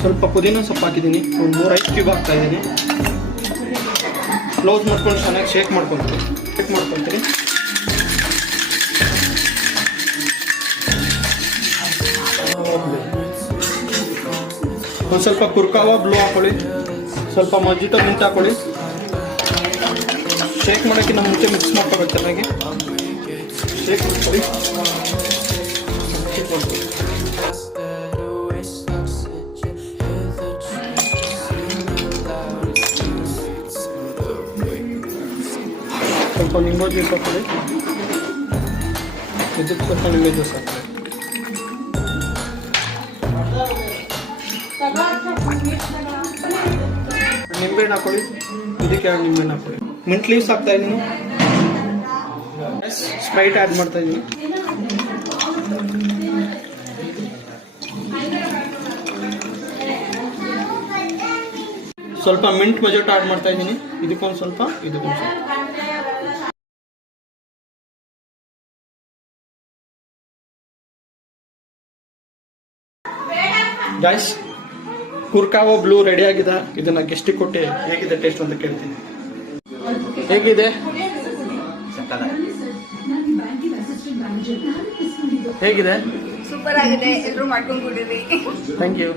ಸ್ವಲ್ಪ ಪುದೀನ ಸೊಪ್ಪು ಹಾಕಿದ್ದೀನಿ, ಒಂದು 3 ಐಸ್ ಕ್ಯೂಬ್ ಹಾಕ್ತಾ ಇದ್ದೀನಿ. ಕ್ಲೋಸ್ ಮಾಡ್ಕೊಂಡು ಚೆನ್ನಾಗಿ ಶೇಕ್ ಮಾಡ್ಕೊತೀನಿ. ಒಂದು ಸ್ವಲ್ಪ ಕುರ್ಕಾವ ಬ್ಲೂ ಹಾಕೊಳ್ಳಿ, ಸ್ವಲ್ಪ ಮಜ್ಜಿತ ಮಿಂಟ್ ಹಾಕೊಳ್ಳಿ. ಶೇಕ್ ಮಾಡೋಕ್ಕಿಂತ ಮುಂಚೆ ಮಿಕ್ಸ್ ಮಾಡ್ಕೋಬೇಕು ಚೆನ್ನಾಗಿ. ಶೇಕ್ ಮಾಡ್ಕೊಳ್ಳಿ. ಸ್ವಲ್ಪ ನಿಂಬೆ ಜ್ಯೂಸ್ ಹಾಕೊಳ್ಳಿ. ಇದಕ್ಕೆ ಸ್ವಲ್ಪ ನಿಂಬೆ ಜ್ಯೂಸ್ ಹಾಕೊಳ್ಳಿ. ನಿಂಬೆಹಣ್ಣು ಹಾಕೊಳ್ಳಿ. ಇದಕ್ಕೆ 2 ನಿಂಬೆಹಣ್ಣು ಹಾಕೊಳ್ಳಿ. ಮಿಂಟ್ ಲೀವ್ಸ್ ಹಾಕ್ತಾ ಇದ್ದೀನಿ. ಸ್ಪ್ರೈಟ್ ಆ್ಯಡ್ ಮಾಡ್ತಾ ಇದ್ದೀನಿ. ಸ್ವಲ್ಪ ಮಿಂಟ್ ಮಜೋಟ ಆ್ಯಡ್ ಮಾಡ್ತಾ ಇದ್ದೀನಿ. ಇದಕ್ಕೊಂದು ಸ್ವಲ್ಪ, ಇದಕ್ಕೊಂದು ಸ್ವಲ್ಪ. ಗೈಸ್, ಕುರ್ಕಾವೋ ಬ್ಲೂ ರೆಡಿ ಆಗಿದೆ. ಇದನ್ನ ಗೆಸ್ಟಿಗೆ ಕೊಟ್ಟು ಹೇಗಿದೆ ಟೇಸ್ಟ್ ಅಂತ ಕೇಳ್ತೀನಿ. ಹೇಗಿದೆ? ಹೇಗಿದೆ? ಸೂಪರ್ ಆಗಿದೆ. ಎಲ್ಲರೂ ಮಾಡ್ಕೊಂಡು ಕುಡೀರಿ. Thank you.